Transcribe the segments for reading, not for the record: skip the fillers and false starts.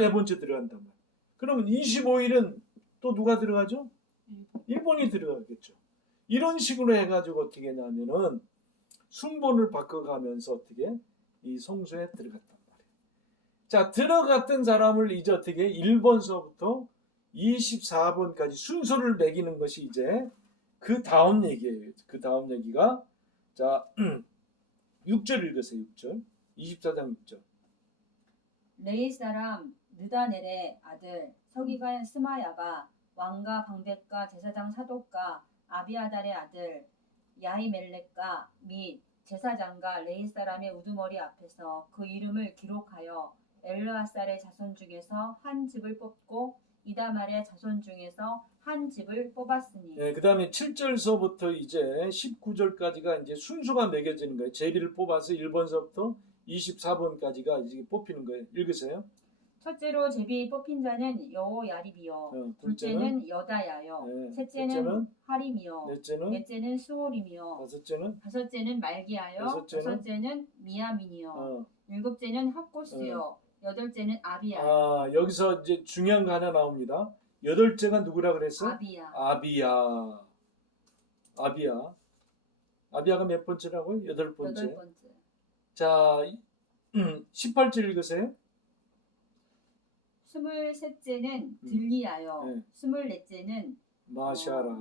네 번째 들어간단 말이에요. 그러면 25일은 또 누가 들어가죠? 일본이 들어가겠죠. 이런 식으로 해가지고 어떻게 하냐면은 순번을 바꿔가면서 어떻게 이 성소에 들어갔단 말이에요. 자, 들어갔던 사람을 이제 어떻게 1번서부터 24번까지 순서를 매기는 것이 이제 그 다음 얘기예요. 그 다음 얘기가 자 6절 읽으세요. 6절 24장 6절. 레이 사람 느다넬의 아들 서기관 스마야가 왕과 방백과 제사장 사독과 아비아달의 아들 야히멜렉과 및 제사장과 레이 사람의 우두머리 앞에서 그 이름을 기록하여 엘르아살의 자손 중에서 한 집을 뽑고 이다말의 자손 중에서 한 집을 뽑았으니. 네, 그 다음에 7절서부터 이제 19절까지가 이제 순서가 매겨지는 거예요. 제비를 뽑아서 1번서부터 24번까지가 이제 뽑히는 거예요. 읽으세요. 첫째로 제비 뽑힌 자는 여호야립이요, 둘째는 여다야요, 네, 셋째는 하림이요, 넷째는 수올이며, 다섯째는 말기야요, 여섯째는 미야민이요, 일곱째는 학고스요, 여덟째는 아비야. 아, 여기서 이제 중요한 거 하나 나옵니다. 여덟째가 누구라 그랬어요? 아비야가 몇 번째라고요? 여덟 번째. 자, 18절 읽으세요. 23째는 들리야요, 24째는 마시아라.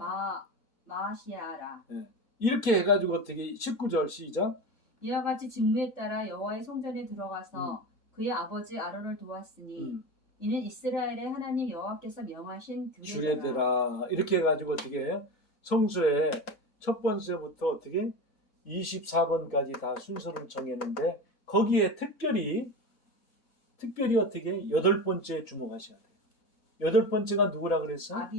이렇게 해가지고 어떻게 19절 시작. 이와 같이 직무에 따라 여호와의 성전에 들어가서 그의 아버지 아론을 도왔으니 이는 이스라엘의 하나님 여호와께서 명하신 규례더라. 이렇게 해가지고 어떻게 해요? 성소에 첫 번째부터 어떻게 24번까지 다 순서를 정했는데 거기에 특별히 어떻게 여덟 번째에 주목하셔야 돼요. 여덟 번째가 누구라 그랬어요?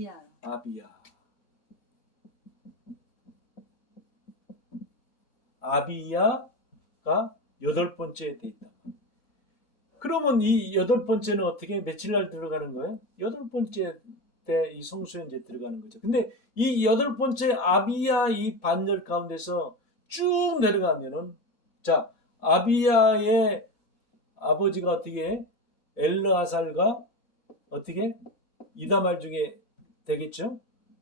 아비야가 여덟 번째에 돼 있다. 그러면 이 여덟 번째는 어떻게 며칠 날 들어가는 거예요? 여덟 번째 때 이 성소에 이제 들어가는 거죠. 근데 이 여덟 번째 아비야 이 반열 가운데서 쭉 내려가면은 자 아비야의 아버지가 어떻게 엘르아살과 어떻게 이다말 중에 되겠죠?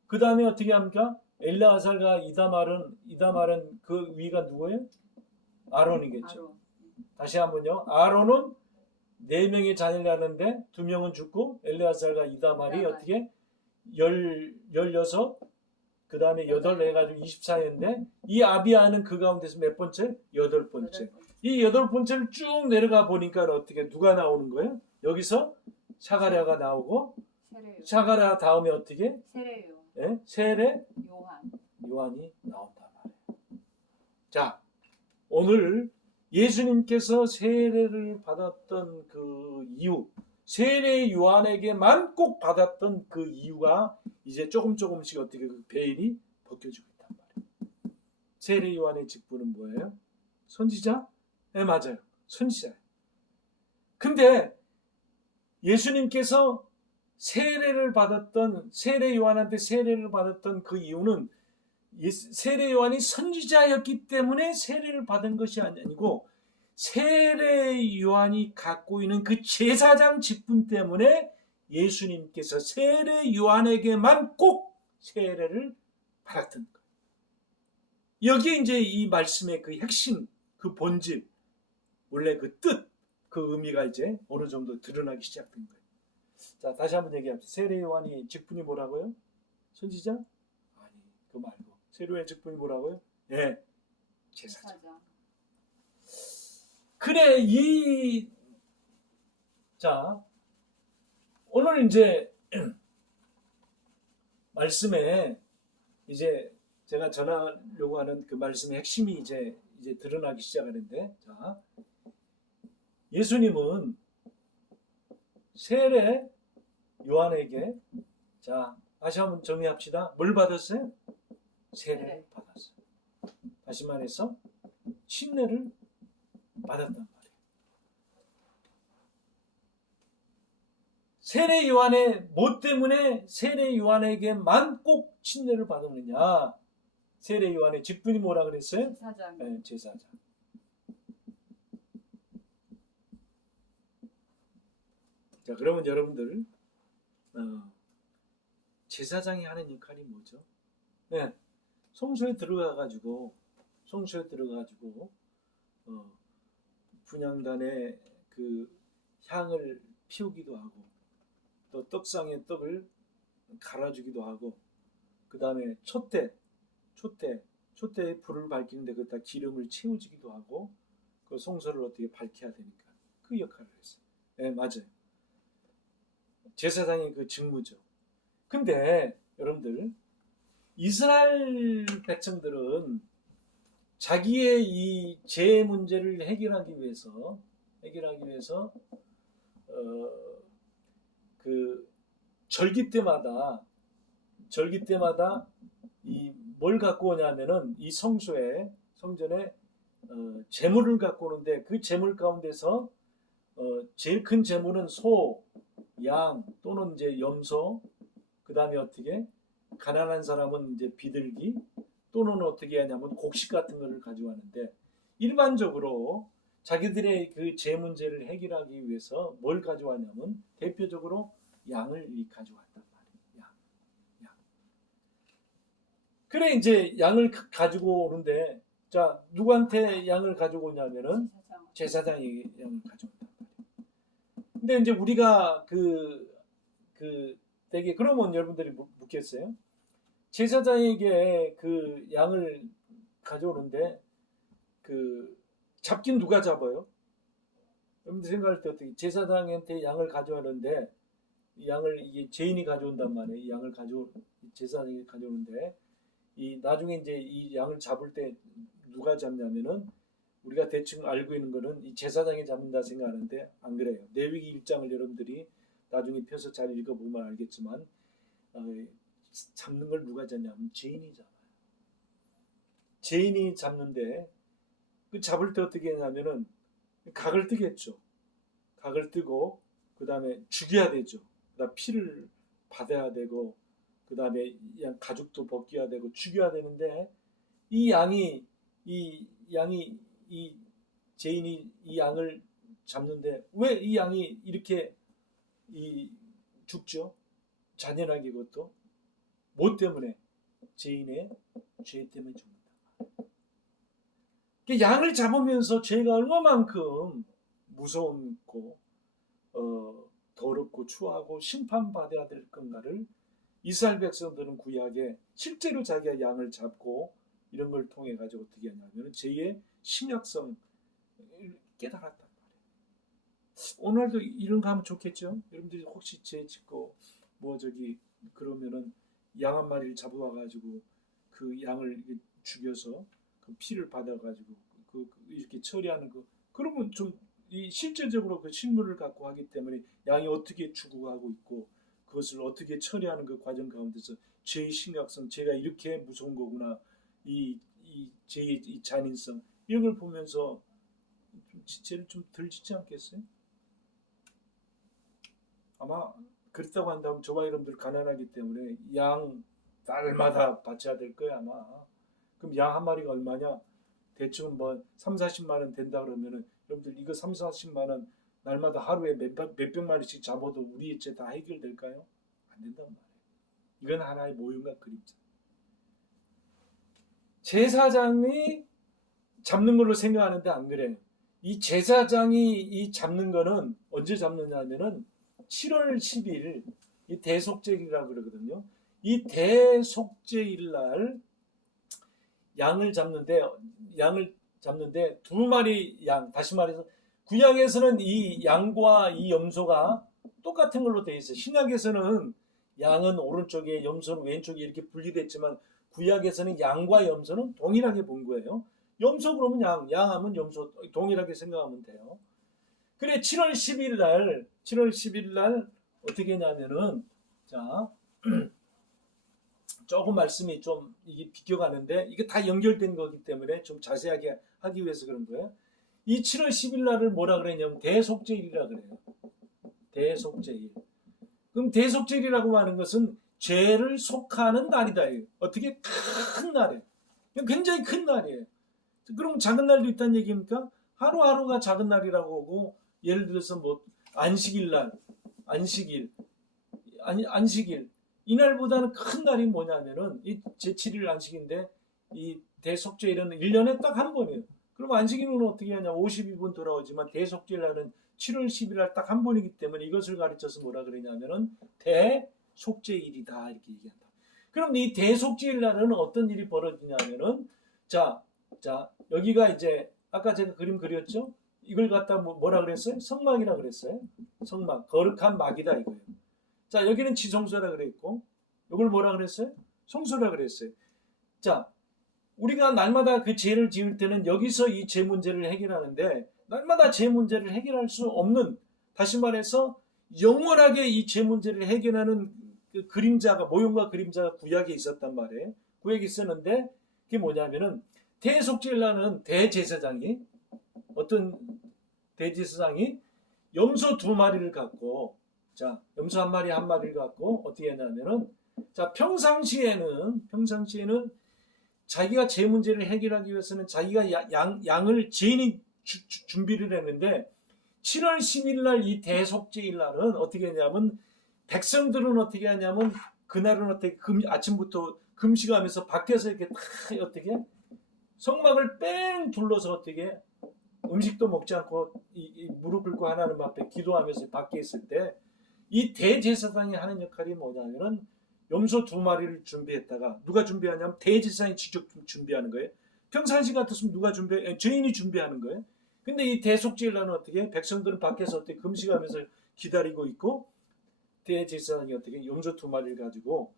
그 다음에 어떻게 합니까? 엘르아살과 이다말은 그 위가 누구예요? 아론이겠죠. 다시 한번요. 아론은 4명의 자녀를 낳는데 2명은 죽고 엘르아살과 이다말이 어떻게 16, 그 다음에 8 해가지고 24인데 이 아비야는 그 가운데서 몇 번째? 8번째. 이 8번째를 쭉 내려가 보니까 어떻게 누가 나오는 거예요? 여기서 사가랴가 나오고 사가랴 다음에 어떻게? 세례 요한이 나온단 말이에요. 자, 오늘 예수님께서 세례를 받았던 그 이유, 세례 요한에게만 꼭 받았던 그 이유가 이제 조금씩 어떻게 그 베일이 벗겨지고 있단 말이에요. 세례 요한의 직분은 뭐예요? 선지자? 네, 맞아요. 선지자예요. 근데 예수님께서 세례 요한한테 세례를 받았던 그 이유는 세례 요한이 선지자였기 때문에 세례를 받은 것이 아니고 세례 요한이 갖고 있는 그 제사장 직분 때문에 예수님께서 세례 요한에게만 꼭 세례를 받았던 거예요. 여기에 이제 이 말씀의 그 핵심, 그 본질, 원래 그 뜻, 그 의미가 이제 어느 정도 드러나기 시작된 거예요. 자, 다시 한번 얘기합시다. 세례 요한이 직분이 뭐라고요? 선지자? 아니, 그거 말고. 세례 요한의 직분이 뭐라고요? 네, 제사장. 그래, 자, 오늘 이제 말씀에 이제 제가 전하려고 하는 그 말씀의 핵심이 이제 드러나기 시작하는데, 자, 예수님은 세례 요한에게, 자, 다시 한번 정리합시다. 뭘 받았어요? 세례를 받았어요. 다시 말해서 침례를 받았단 말이에요. 세례 요한의 뭐 때문에 세례 요한에게만 꼭 침례를 받았느냐? 세례 요한의 직분이 뭐라 그랬어요? 제사장. 네, 제사장. 자, 그러면 여러분들 제사장이 하는 역할이 뭐죠? 네, 성소에 들어가가지고 분향단에 그 향을 피우기도 하고 또 떡상에 떡을 갈아주기도 하고 그 다음에 촛대에 불을 밝히는데 거기다 기름을 채워주기도 하고 그 성소를 어떻게 밝혀야 되니까 그 역할을 했어요. 네, 맞아요. 제사장의 그 직무죠. 근데 여러분들 이스라엘 백성들은 자기의 이 죄 문제를 해결하기 위해서 그 절기 때마다 이 뭘 갖고 오냐면은 이 성전에 제물을 갖고 오는데 그 제물 가운데서 제일 큰 제물은 소, 양 또는 이제 염소, 그 다음에 어떻게 가난한 사람은 이제 비둘기 또는 어떻게 하냐면 곡식 같은 거를 가져왔는데 일반적으로 자기들의 그 제 문제를 해결하기 위해서 뭘 가져왔냐면 대표적으로 양을 가져왔단 말이에요. 양. 그래 이제 양을 가지고 오는데 자 누구한테 양을 가지고 오냐면은 제사장이 양을 가져온단 말이에요. 근데 이제 우리가 되게 그러면 여러분들이 묻겠어요? 제사장에게 그 양을 가져오는데 그 잡긴 누가 잡아요? 여러분들 생각할 때 어떻게 제사장한테 양을 가져오는데 이 양을 이게 죄인이 가져온단 말이에요. 이 양을 제사장이 가져오는데 이 나중에 이제 이 양을 잡을 때 누가 잡냐면은 우리가 대충 알고 있는 거는 이 제사장이 잡는다 생각하는데 안 그래요. 레위기 1장을 여러분들이 나중에 펴서 잘 읽어보면 알겠지만 잡는 걸 누가 잡냐면 죄인이 잡아요. 죄인이 잡는데 그 잡을 때 어떻게 하냐면은 각을 뜨겠죠. 각을 뜨고 그 다음에 죽여야 되죠. 그다음 피를 받아야 되고 그 다음에 가죽도 벗겨야 되고 죽여야 되는데 이 죄인이 이 양을 잡는데 왜 이 양이 이렇게 죽죠? 잔인하게 그것도 뭐 때문에? 죄인의 죄 때문에 죽는다. 양을 잡으면서 죄가 얼마만큼 무서움고 더럽고 추하고 심판받아야 될 건가를 이스라엘 백성들은 구약에 실제로 자기가 양을 잡고 이런 걸 통해 가지고 어떻게 하냐면 죄의 심약성을 깨달았단 말이에요. 오늘도 이런 거 하면 좋겠죠? 여러분들이 혹시 죄 짓고 그러면은 양 한 마리를 잡아와 가지고 그 양을 죽여서 그 피를 받아 가지고 이렇게 처리하는 거 그러면 좀 이 실제적으로 그 실물을 갖고 하기 때문에 양이 어떻게 죽어가고 있고 그것을 어떻게 처리하는 그 과정 가운데서 죄의 심각성, 죄가 이렇게 무서운 거구나, 이 죄의 이 잔인성 이런 걸 보면서 죄를 좀 덜 짓지 않겠어요? 아마 그렇다고 한다면 저와 여러분들 가난하기 때문에 양 날마다 바쳐야 될 거야 아마. 그럼 양 한 마리가 얼마냐? 대충 뭐 3, 40만 원 된다 그러면은 여러분들 이거 3, 40만 원 날마다 하루에 몇백 마리씩 잡아도 우리의 죄 다 해결될까요? 안 된단 말이에요. 이건 하나의 모형과 그림자. 제사장이 잡는 걸로 생각하는데 안 그래요. 이 제사장이 이 잡는 거는 언제 잡느냐면은 7월 10일 이 대속죄일이라고 그러거든요. 이 대속죄일 날 양을 잡는데 두 마리 양, 다시 말해서 구약에서는 이 양과 이 염소가 똑같은 걸로 되어 있어요. 신약에서는 양은 오른쪽에 염소는 왼쪽에 이렇게 분리됐지만 구약에서는 양과 염소는 동일하게 본 거예요. 염소 그러면 양하면 염소 동일하게 생각하면 돼요. 그래 7월 10일 날 어떻게 했냐면은 자 조금 말씀이 좀 이게 비껴가는데 이게 다 연결된 거기 때문에 좀 자세하게 하기 위해서 그런 거예요. 이 7월 10일 날을 뭐라 그랬냐면 대속죄일이라 그래요. 대속죄일. 그럼 대속죄일이라고 하는 것은 죄를 속하는 날이다. 어떻게 큰 날이에요. 굉장히 큰 날이에요. 그럼 작은 날도 있다는 얘기입니까? 하루하루가 작은 날이라고 하고 예를 들어서 뭐 안식일 날 안식일, 안식일 이날보다는 큰 날이 뭐냐면은 이 제7일 안식인데 이 대속죄일은 1년에 딱 한 번이에요. 그럼 안식일은 어떻게 하냐? 52분 돌아오지만 대속죄일 날은 7월 10일 날 딱 한 번이기 때문에 이것을 가르쳐서 뭐라 그러냐면은 대속죄일이다 이렇게 얘기한다. 그럼 이 대속죄일 날은 어떤 일이 벌어지냐면은 자 여기가 이제 아까 제가 그림 그렸죠? 이걸 갖다 뭐라 그랬어요? 성막이라 그랬어요. 성막, 거룩한 막이다 이거예요. 자, 여기는 지성소라 그랬고, 이걸 뭐라 그랬어요? 성소라 그랬어요. 자, 우리가 날마다 그 죄를 지을 때는 여기서 이 죄 문제를 해결하는데, 날마다 죄 문제를 해결할 수 없는, 다시 말해서 영원하게 이 죄 문제를 해결하는 그 그림자가, 모형과 그림자가 구약에 있었단 말이에요. 구약에 있었는데, 그게 뭐냐면은, 대속죄일날은 대제사장이, 어떤 대제사장이 염소 2마리를 갖고, 자, 염소 한 마리를 갖고 어떻게 했냐면은, 자, 평상시에는 자기가 죄 문제를 해결하기 위해서는 자기가 양을 죄인이 준비를 했는데 7월 10일 날 이 대속죄일 날은 어떻게 했냐면 백성들은 어떻게 하냐면 그날은 어떻게 아침부터 금식하면서 밖에서 이렇게 다 어떻게 성막을 뺑 둘러서 어떻게 음식도 먹지 않고 이 무릎 꿇고 하나님 앞에 기도하면서 밖에 있을 때 이 대제사장이 하는 역할이 뭐냐면은 염소 2마리를 준비했다가 누가 준비하냐면 대제사장이 직접 준비하는 거예요. 평상시 같았으면 누가 죄인이 준비하는 거예요. 근데 이 대속죄일날은 어떻게 백성들은 밖에서 어떻게 금식하면서 기다리고 있고 대제사장이 어떻게 염소 2마리를 가지고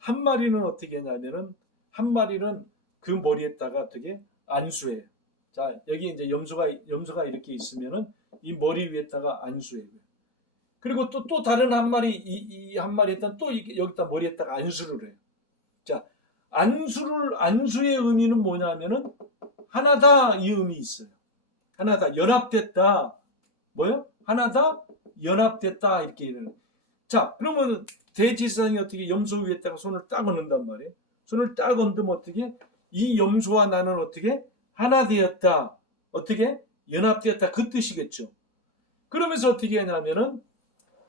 한 마리는 어떻게 하냐면은 한 마리는 그 머리에다가 어떻게 안수해요. 자, 여기 이제 염소가 이렇게 있으면은 이 머리 위에다가 안수해요. 그리고 또 다른 한 마리, 이 한 마리에다 또 여기다 머리에다가 안수를 해요. 자, 안수의 의미는 뭐냐면은 하나다 이 의미 있어요. 하나다, 연합됐다. 뭐요? 하나다, 연합됐다. 이렇게 얘기해요. 자, 그러면 대제사장이 어떻게 염소 위에다가 손을 딱 얹는단 말이에요. 손을 딱 얹으면 어떻게? 이 염소와 나는 어떻게? 하나 되었다. 어떻게? 연합되었다. 그 뜻이겠죠. 그러면서 어떻게 하냐면은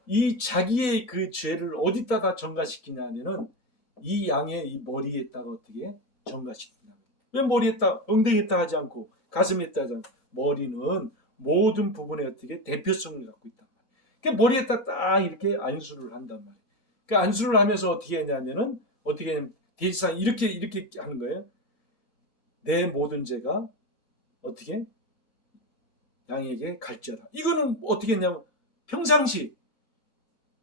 이 자기의 그 죄를 어디다가 전가시키냐면은 이 양의 이 머리에다가 어떻게 전가시키냐. 왜 머리에다 엉덩이에다 하지 않고 가슴에다 하지 않고 머리는 모든 부분에 어떻게 대표성을 갖고 있단 말이에요. 그러니까 머리에다 딱 이렇게 안수를 한단 말이에요. 그러니까 안수를 하면서 어떻게 했냐면은 어떻게 하냐면 대지상 이렇게 하는 거예요. 내 모든 죄가 어떻게 양에게 갈지어다. 이거는 어떻게 했냐면 평상시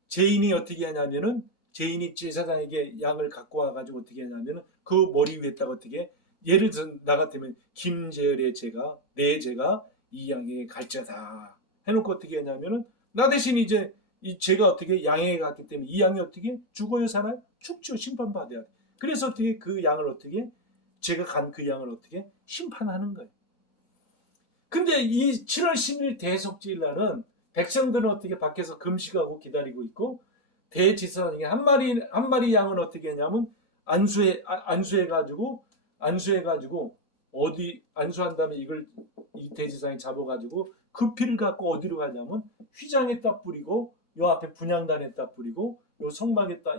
죄인이 어떻게 하냐면은 죄인이 제사장에게 양을 갖고 와가지고 어떻게 하냐면은 그 머리 위에다가 어떻게 예를 들어 나 같으면 김재열의 죄가 내 죄가 이 양에게 갈지어다 해놓고 어떻게 하냐면은 나 대신 이제 이 죄가 어떻게 양에게 갔기 때문에 이 양이 어떻게 죽어요 살아요? 죽죠. 심판받아야 돼. 그래서 어떻게 그 양을 어떻게 제가 간 그 양을 어떻게 심판하는 거예요. 근데 이 7월 10일 대속죄일 날은 백성들은 어떻게 밖에서 금식하고 기다리고 있고 대제사장이 한 마리 양은 어떻게 했냐면 안수해가지고 어디 안수한 다음에 이걸 이 대제사장이 잡아가지고 그 피를 갖고 어디로 가냐면 휘장에다 뿌리고 요 앞에 분향단에다 뿌리고 요 성막에다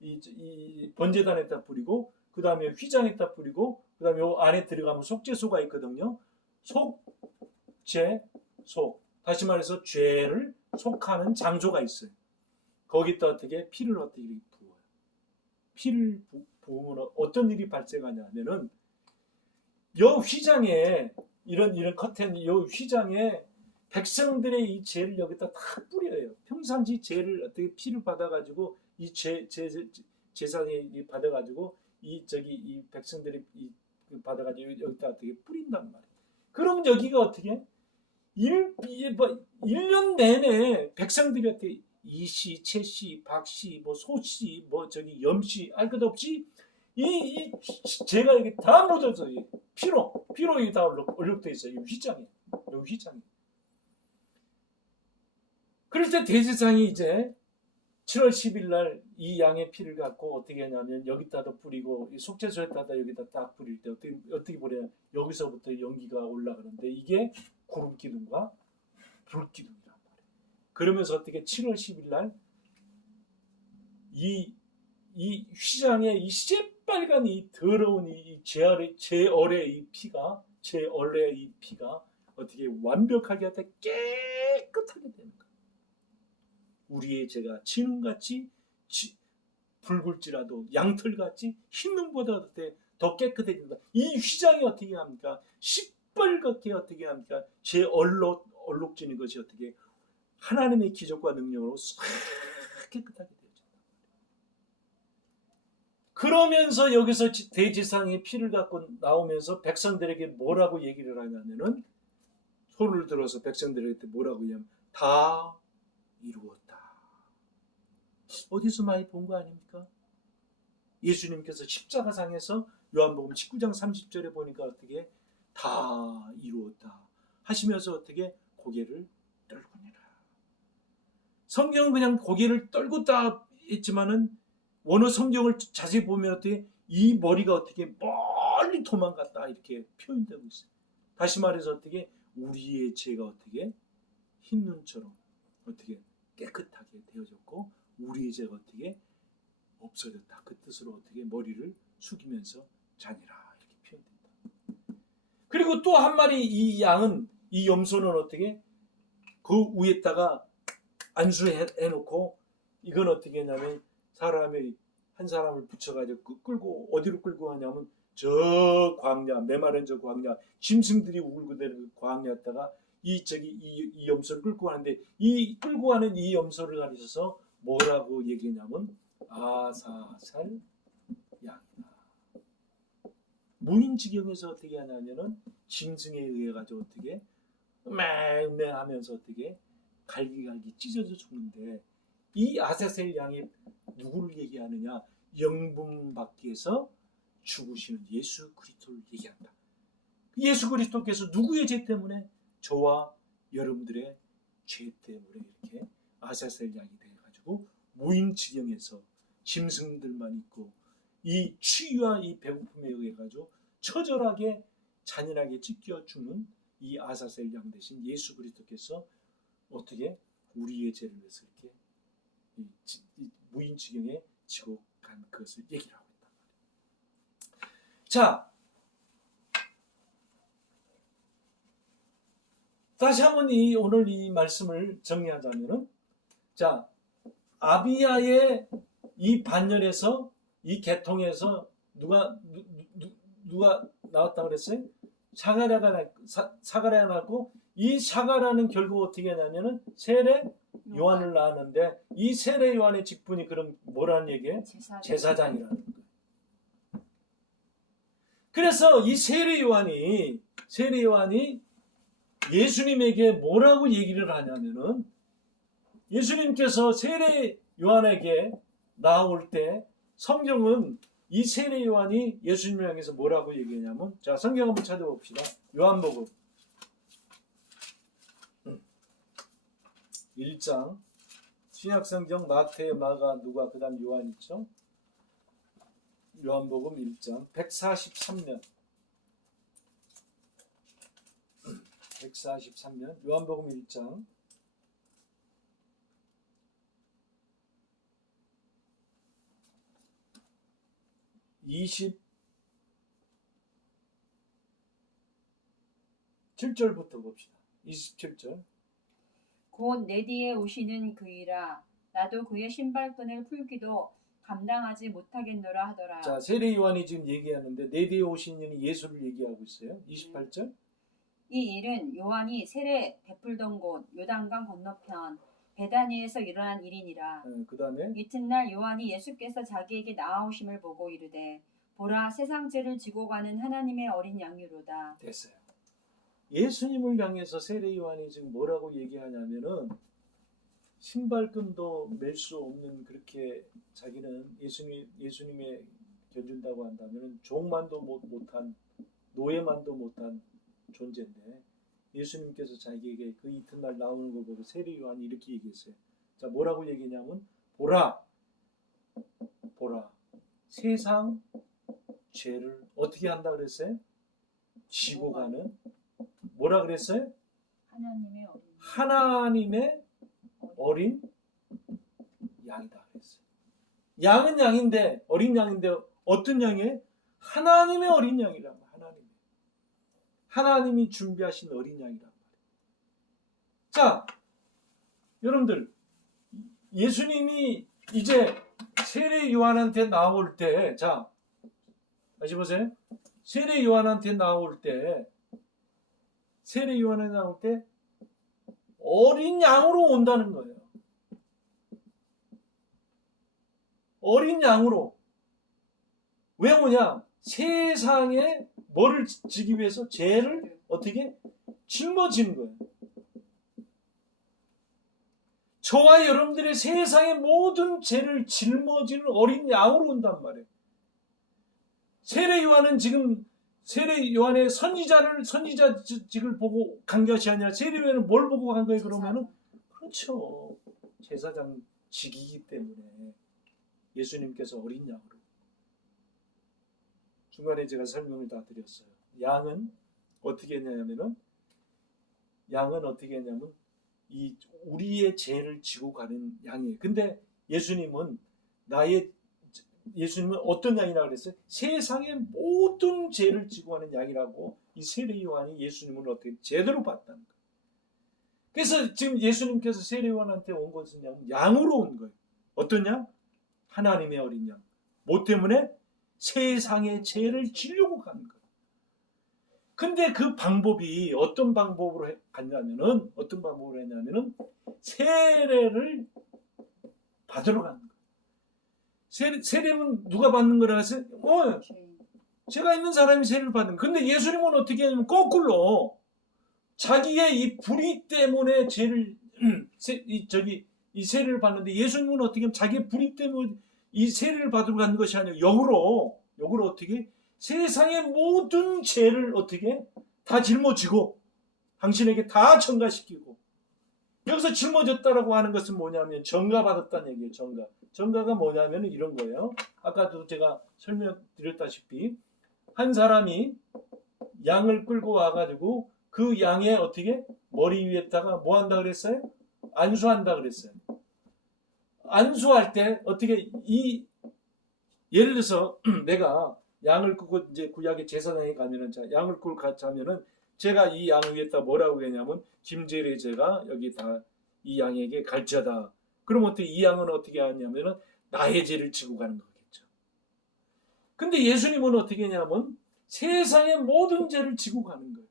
이 번제단에다 뿌리고 그 다음에 휘장에다 뿌리고 그 다음에 요 안에 들어가면 속죄소가 있거든요. 속죄소 다시 말해서 죄를 속하는 장소가 있어요. 거기다 어떻게 피를 어떻게 부어요. 피를 부으면 어떤 일이 발생하냐면은 요 휘장에 이런 커튼 요 휘장에 백성들의 이 죄를 여기다 다 뿌려요. 평상시 죄를 어떻게 피를 받아가지고 이 제사장이 받아가지고 이 백성들이 받아가지고 여기다 어떻게 뿌린단 말이에요. 그러면 여기가 어떻게 1년 내내 백성들이 어떻게 이씨, 채씨, 박씨, 뭐 소씨, 뭐 염씨 알 것 없이 이 죄가 이게 다 묻어서 피로 이게 다 얼룩돼 있어요. 이 휘장에. 그럴 때 대제사장이 이제 7월 10일 날 이 양의 피를 갖고 어떻게 하냐면 여기다도 뿌리고 속죄소에다가 여기다 딱 뿌릴 때 어떻게 보냐 여기서부터 연기가 올라가는데 이게 구름 기둥과 불 기둥이란 말이에요. 그러면서 어떻게 7월 10일 날 이 휘장에 이 새빨간 이 더러운 이 제얼의 이 피가 어떻게 완벽하게 어떻게 깨끗하게 되는 거예요. 우리의 죄가 진홍같이 붉을지라도 양털같이 흰 눈보다 더 깨끗해진다. 이 휘장이 어떻게 합니까? 시뻘겋게 어떻게 합니까? 제 얼룩지는 것이 어떻게 하나님의 기적과 능력으로 싹 깨끗하게 되어진다. 그러면서 여기서 대제사장이 피를 갖고 나오면서 백성들에게 뭐라고 얘기를 하냐면은 손을 들어서 백성들에게 뭐라고 하냐면 다 이루었다. 어디서 많이 본 거 아닙니까? 예수님께서 십자가상에서 요한복음 19장 30절에 보니까 어떻게 다 이루었다 하시면서 어떻게 고개를 떨구니라. 성경은 그냥 고개를 떨궜다 했지만은 원어 성경을 자세히 보면 어떻게 이 머리가 어떻게 멀리 도망갔다 이렇게 표현되고 있어요. 다시 말해서 어떻게 우리의 죄가 어떻게 흰 눈처럼 어떻게 깨끗하게 되어졌고 우리의 죄가 어떻게 없어졌다. 그 뜻으로 어떻게 머리를 숙이면서 자니라 이렇게 표현된다. 그리고 또 한 마리 이 양은 이 염소는 어떻게 그 위에다가 안수해놓고 이건 어떻게 했냐면 사람이 한 사람을 붙여가지고 끌고 어디로 끌고 가냐면 저 광야 메마른 저 광야 짐승들이 울고대는 광야에다가 이 염소를 끌고 가는데 이 끌고 가는 이 염소를 가리켜서 뭐라고 얘기했냐면 아사살 양이다. 무인지경에서 어떻게 하냐면은 짐승에 의해 가지고 어떻게 맹맹하면서 어떻게 갈기갈기 찢어져 죽는데 이 아사셀 양이 누구를 얘기하느냐? 영분 밖에서 죽으시는 예수 그리스도를 얘기한다. 예수 그리스도께서 누구의 죄 때문에? 저와 여러분들의 죄 때문에 이렇게 아사셀 양이 돼가지고 무인지경에서 짐승들만 있고 이 추위와 이 배고픔에 의해 가지고 처절하게 잔인하게 찢겨 죽는 이 아사셀 양 대신 예수 그리스도께서 어떻게 우리의 죄를 위해서 이렇게 이 무인지경에 지고 간 것을 얘기를 하고 있단 말이에요. 자, 다시 한번 오늘 이 말씀을 정리하자면은 자, 아비야의 이 반열에서 이 계통에서 누가 나왔다고 그랬어요? 사가랴가 나왔고 이 사가랴는 결국 어떻게 하냐면은 세례 요한을 낳았는데 이 세례 요한의 직분이 그럼 뭐라는 얘기예요? 제사장이라는 거예요. 그래서 이 세례 요한이 예수님에게 뭐라고 얘기를 하냐면은 예수님께서 세례 요한에게 나올 때 성경은 이 세례 요한이 예수님을 향해서 뭐라고 얘기하냐면 자 성경 한번 찾아봅시다. 요한복음 1장 신약성경 마태, 마가, 누가 그 다음 요한 있죠. 요한복음 1장 143면 요한복음 1장 27절부터 봅시다. 27절 곧 내 뒤에 오시는 그이라 나도 그의 신발끈을 풀기도 감당하지 못하겠노라 하더라. 자, 세례 요한이 지금 얘기하는데 내 뒤에 오신 이는 예수를 얘기하고 있어요. 28절 이 일은 요한이 세례 베풀던 곳 요단강 건너편 베다니에서 일어난 일이니라. 그 다음에 이튿날 요한이 예수께서 자기에게 나아오심을 보고 이르되 보라 세상 죄를 지고 가는 하나님의 어린 양이로다. 됐어요. 예수님을 향해서 세례 요한이 지금 뭐라고 얘기하냐면은 신발끈도 맬 수 없는 그렇게 자기는 예수님의 견준다고 한다면은 종만도 못한 노예만도 못한 존재인데 예수님께서 자기에게 그 이튿날 나오는 걸 보고 세례 요한이 이렇게 얘기했어요. 자, 뭐라고 얘기냐면 보라 세상 죄를 어떻게 한다 그랬어요? 지고 가는 뭐라 그랬어요? 하나님의 어린 하나님의 어린 양이다 그랬어요. 양은 양인데 어린 양인데 어떤 양이에요? 하나님의 어린 양이란 말이에요. 하나님이 준비하신 어린 양이란 말이에요. 자, 여러분들 예수님이 이제 세례 요한한테 나올 때, 자, 다시 보세요. 세례 요한한테 나올 때 어린 양으로 온다는 거예요. 어린 양으로. 왜 오냐? 세상에 뭐를 지기 위해서? 죄를 어떻게? 짊어지는 거예요. 저와 여러분들의 세상의 모든 죄를 짊어지는 어린 양으로 온단 말이에요. 세례 요한은 지금 세례 요한의 선지자직을 보고 간 것이 아니라 세례 요한은 뭘 보고 간 거예요? 그러면은 그렇죠. 제사장직이기 때문에 예수님께서 어린 양으로. 중간에 제가 설명을 다 드렸어요. 양은 어떻게 했냐면은 이 우리의 죄를 지고 가는 양이에요. 근데 예수님은 어떤 양이라고 그랬어요? 세상의 모든 죄를 지고 가는 양이라고 이 세례 요한이 예수님을 어떻게 제대로 봤다는 거예요. 그래서 지금 예수님께서 세례 요한한테 온 것은 양으로 온 거예요. 어떤 양? 하나님의 어린 양. 뭐 때문에? 세상의 죄를 지려고 가는 거예요. 근데 그 방법이 어떤 방법으로 했냐면은 세례를 받으러 가는 거예요. 세례는 누가 받는 거라 했어요? 죄가 있는 사람이 세례를 받는 거예요. 근데 예수님은 어떻게 하냐면 거꾸로 자기의 이 불의 때문에 이 세례를 받는데 예수님은 어떻게 하면 자기의 불의 때문에 이 세례를 받으러 가는 것이 아니라 역으로 어떻게 세상의 모든 죄를 어떻게 다 짊어지고 당신에게 다 전가시키고, 여기서 짊어졌다라고 하는 것은 뭐냐면 전가받았다는 얘기예요. 전가가 뭐냐면 이런 거예요. 아까도 제가 설명드렸다시피 한 사람이 양을 끌고 와가지고 그 양의 어떻게 머리 위에다가 뭐 한다 그랬어요? 안수한다 그랬어요. 안수할 때 어떻게 예를 들어서 내가 양을 끌고 이제 구약의 제사장에 가면은 양을 끌고 가자면은 제가 이 양 위에다 뭐라고 했냐면 김제리 제가 여기다 이 양에게 갈지어다. 그럼 어떻게 이 양은 어떻게 하냐면은 나의 죄를 지고 가는 거겠죠. 근데 예수님은 어떻게 했냐면 세상의 모든 죄를 지고 가는 거예요.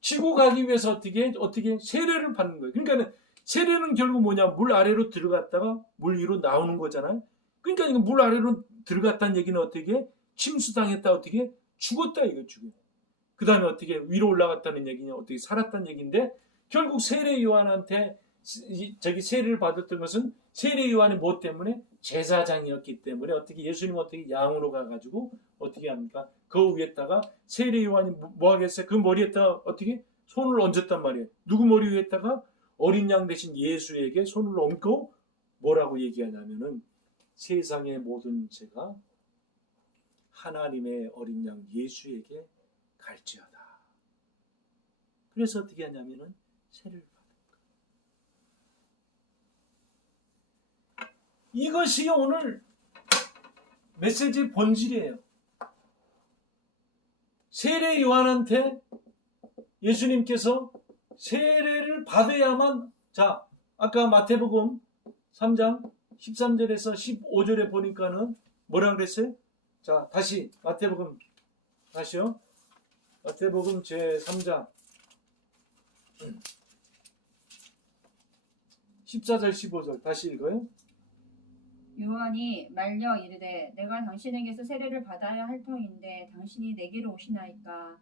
지고 가기 위해서 어떻게 세례를 받는 거예요. 그러니까 세례는 결국 뭐냐? 물 아래로 들어갔다가 물 위로 나오는 거잖아요. 그러니까 이거 물 아래로 들어갔다는 얘기는 어떻게? 침수당했다, 어떻게? 죽었다, 이거 죽어. 그 다음에 어떻게 위로 올라갔다는 얘기냐? 어떻게 살았다는 얘기인데, 결국 세례 요한한테 세례를 받았던 것은 세례 요한이 뭐 때문에? 제사장이었기 때문에 어떻게 예수님은 어떻게 양으로 가가지고 어떻게 합니까? 그 위에다가 세례 요한이 뭐 하겠어요? 그 머리에다가 어떻게? 손을 얹었단 말이에요. 누구 머리 위에다가? 어린 양 대신 예수에게 손을 얹고 뭐라고 얘기하냐면은 세상의 모든 죄가 하나님의 어린 양 예수에게 갈지어다. 그래서 어떻게 하냐면은 세례를 받는 거예요. 이것이 오늘 메시지의 본질이에요. 세례 요한한테 예수님께서 세례를 받아야만, 자, 아까 마태복음 3장 13절에서 15절에 보니까는 뭐라 그랬어요? 자, 다시 마태복음 다시요. 마태복음 제3장 14절 15절 다시 읽어요. 요한이 말려 이르되 내가 당신에게서 세례를 받아야 할 터인데 당신이 내게로 오시나이까.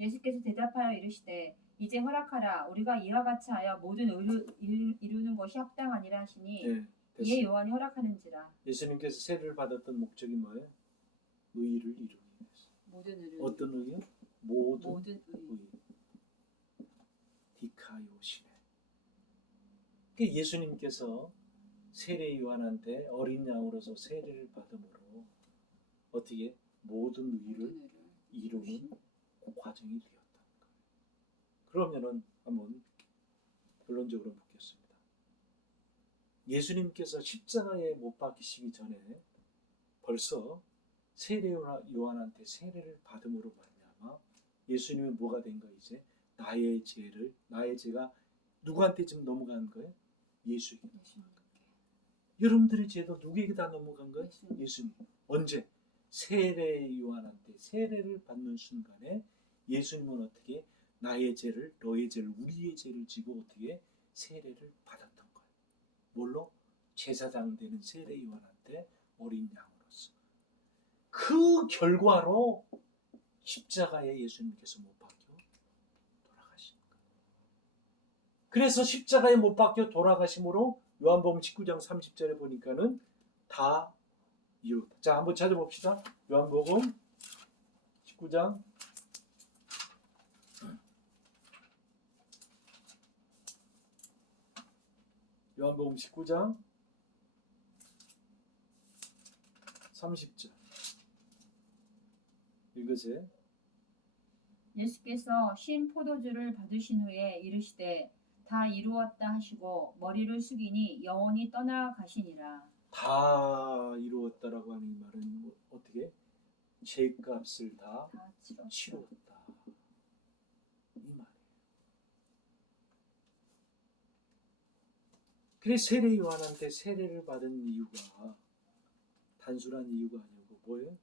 예수께서 대답하여 이르시되 이제 허락하라. 우리가 이와 같이 하여 모든 이루는 것이 합당하니라 하시니 네, 이에 요한이 허락하는지라. 예수님께서 세례를 받았던 목적이 뭐예요? 의를 이루기 위해서. 모든 의를. 어떤 의요? 모든 의를. 디카요시네. 그러니까 예수님께서 세례 요한한테 어린 양으로서 세례를 받음으로 어떻게 모든 의를 이루는 과정이 되었다는 거예요. 그러면은 한번 결론적으로 묻겠습니다. 예수님께서 십자가에 못 박히시기 전에 벌써 세례 요한한테 세례를 받음으로 말미암아 예수님은 뭐가 된 거예요? 이제 나의 죄가 누구한테 지금 넘어간 거예요? 예수에게 넘어간 거예요. 여러분들의 죄도 누구에게 다 넘어간 거예요? 예수님. 언제? 세례 요한한테 세례를 받는 순간에 예수님은 어떻게 나의 죄를, 너의 죄를, 우리의 죄를 지고 어떻게 세례를 받았던 거예요. 뭘로? 제사장 되는 세례 요한한테 어린 양으로서. 그 결과로 십자가에 예수님께서 못 박혀 돌아가신 거예요. 그래서 십자가에 못 박혀 돌아가심으로 요한복음 19장 30절에 보니까는 다 이루었다. 자, 한번 찾아봅시다. 요한복음 19장 요한복음 19장 30절 읽으세요. 예수께서 신 포도주를 받으신 후에 이르시되 다 이루었다 하시고 머리를 숙이니 영원히 떠나가시니라. 다 이루었다라고 하는 이 말은 어떻게? 죄값을 다 다 치루었다 이 말이에요. 그래서 세례 요한한테 세례를 받은 이유가 단순한 이유가 아니고 뭐예요?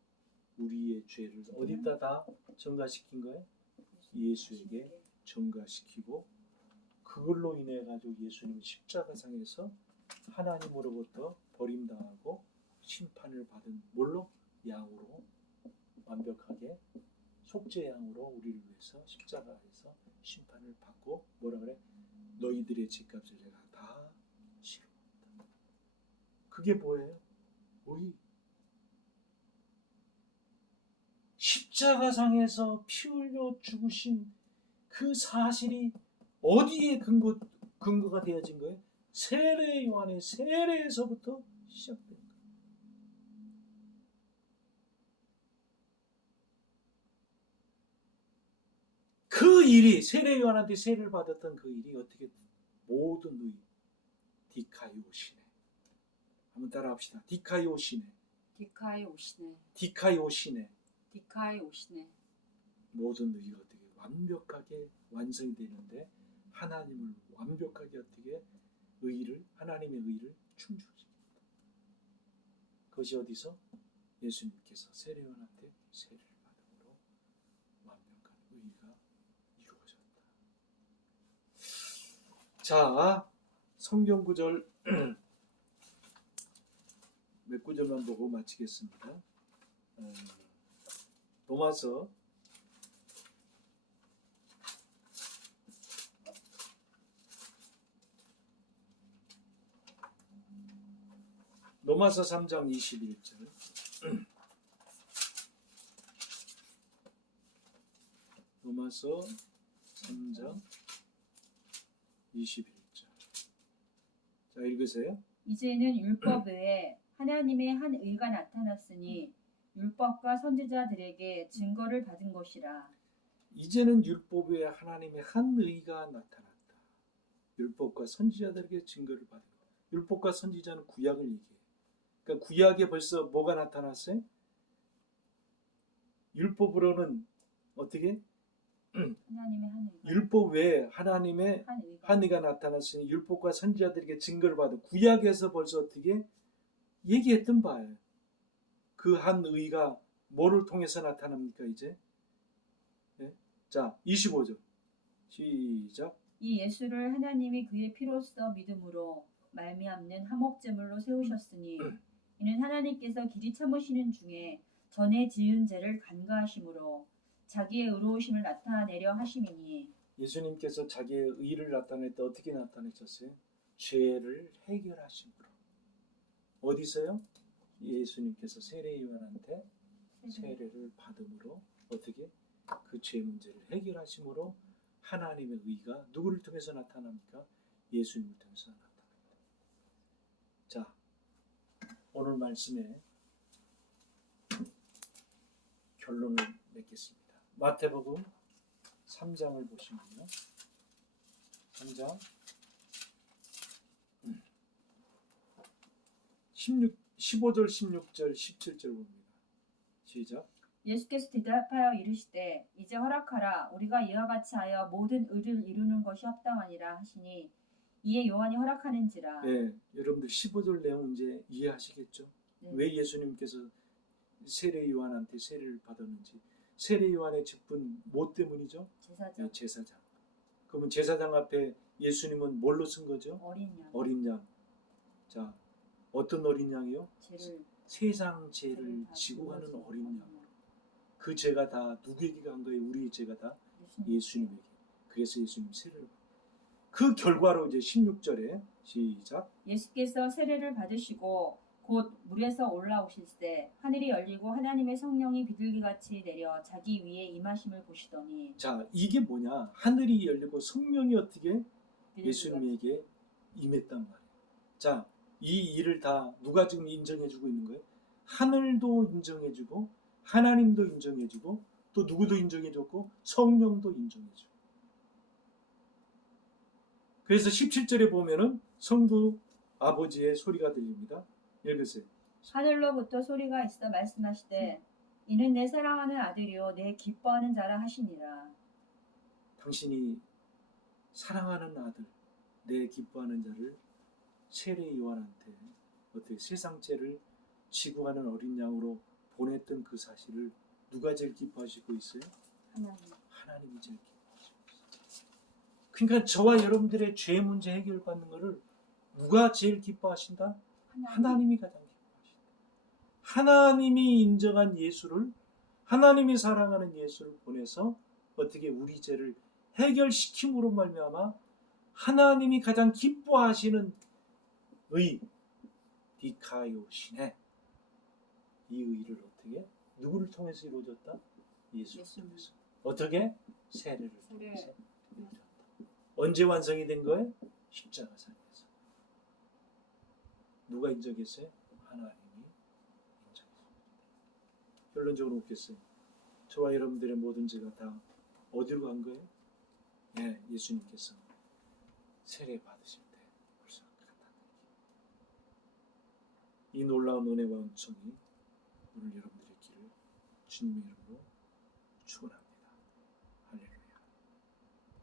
우리의 죄를 어디다 다 전가시킨 거예요? 예수에게 전가시키고 그걸로 인해 가지고 예수님 십자가상에서 하나님으로부터 버림당하고 심판을 받은 뭘로? 양으로 완벽하게 속죄 양으로 우리를 위해서 십자가에서 심판을 받고 뭐라 그래? 너희들의 죄값을 내가 다 치루었다. 그게 뭐예요? 우리 십자가상에서 피 흘려 죽으신 그 사실이 어디에 근거가 되어진 거예요? 세례 요한의 세례에서부터 시작된 거예요. 그 일이 세례 요한한테 세례를 받았던 그 일이 어떻게 모든 의 디카이오시네. 한번 따라합시다. 디카이오시네. 디카이 오시네. 디카이오시네. 디카이 오시네. 모든 의가 어떻게 완벽하게 완성이 되는데 하나님을 완벽하게 어떻게 하나님의 의를 충족시킵니다. 그것이 어디서? 예수님께서 세례 요한한테 세례를 받음으로 완벽한 의가 이루어졌다. 자, 성경 구절 몇 구절만 보고 마치겠습니다. 로마서 3장 21절. 로마서 3장 21절. 자, 읽으세요. 이제는 율법 외에 하나님의 한 의가 나타났으니 율법과 선지자들에게 증거를 받은 것이라. 이제는 율법 외에 하나님의 한 의가 나타났다. 율법과 선지자들에게 증거를 받은 것. 율법과 선지자는 구약을 얘기해요. 그러니까 구약에 벌써 뭐가 나타났어요? 율법으로는 어떻게? 하나님의 한 의가. 율법 외에 하나님의 한 의가 나타났으니 율법과 선지자들에게 증거를 받은 구약에서 벌써 어떻게 얘기했던 바예요. 그 한 의가 뭐를 통해서 나타납니까 이제? 네? 자, 25절 시작. 이 예수를 하나님이 그의 피로써 믿음으로 말미암는 화목제물로 세우셨으니 이는 하나님께서 길이 참으시는 중에 전에 지은 죄를 간과하심으로 자기의 의로우심을 나타내려 하심이니. 예수님께서 자기의 의를 나타낼 때 어떻게 나타내셨어요? 죄를 해결하심으로. 어디서요? 예수님께서 세례 요한한테 세례를 받음으로 어떻게 그 죄 문제를 해결하심으로 하나님의 의가 누구를 통해서 나타납니까? 예수님을 통해서 나타납니다. 자, 오늘 말씀에 결론을 맺겠습니다. 마태복음 3장을 보시면요. 3장 15절, 16절, 17절 봅니다. 시작. 예수께서 대답하여 이르시되 이제 허락하라 우리가 이와 같이 하여 모든 의를 이루는 것이 합당하니라 하시니 이에 요한이 허락하는지라. 네, 여러분들 15절 내용 이제 이해하시겠죠? 네. 왜 예수님께서 세례 요한한테 세례를 받았는지. 세례 요한의 직분 뭐 때문이죠? 제사장. 제사장. 그러면 제사장 앞에 예수님은 뭘로 쓴 거죠? 어린 양. 어린 양. 자, 어떤 어린 양이요? 죄를 세상 죄를 지고 가는 어린 양. 그 죄가 다 누구에게 간 거예요? 우리의 죄가 다 예수님에게. 그래서 예수님 세례를 받았어요. 그 결과로 이제 16절에 시작. 예수께서 세례를 받으시고 곧 물에서 올라오실때 하늘이 열리고 하나님의 성령이 비둘기같이 내려 자기 위에 임하심을 보시더니. 자, 이게 뭐냐? 하늘이 열리고 성령이 어떻게 비둘기같이. 예수님에게 임했단 말이에요. 자, 이 일을 다 누가 지금 인정해주고 있는 거예요? 하늘도 인정해주고 하나님도 인정해주고 또 누구도 인정해줬고 성령도 인정해주고. 그래서 17절에 보면은 성부 아버지의 소리가 들립니다. 읽으세요. 하늘로부터 소리가 있어 말씀하시되 이는 내 사랑하는 아들이요 내 기뻐하는 자라 하시니라. 당신이 사랑하는 아들, 내 기뻐하는 자를 세례 요한한테 어떻게 세상 죄를 지고 가는 어린 양으로 보냈던 그 사실을 누가 제일 기뻐하시고 있어요? 하나님이 제일 기뻐하시고 있어요. 그러니까 저와 여러분들의 죄 문제 해결받는 것을 누가 제일 기뻐하신다? 하나님이 가장 기뻐하신다. 하나님이 인정한 예수를, 하나님이 사랑하는 예수를 보내서 어떻게 우리 죄를 해결시킴으로 말미암아 하나님이 가장 기뻐하시는 의, 디카요시네. 이 의를 어떻게? 누구를 통해서 이루어졌다? 예수를 통해서. 어떻게? 세례를 통해서 이루어졌다. 언제 완성이 된 거예요? 십자가상에서. 누가 인정했어요? 하나님이 인정했습니다. 결론적으로 묻겠어요. 저와 여러분들의 모든 죄가 다 어디로 간 거예요? 네, 예수님께서 세례 받으실 때 벌써 갔다. 이 놀라운 은혜와 은총이 오늘 여러분들의 길을 주님의 이름으로 축원합니다.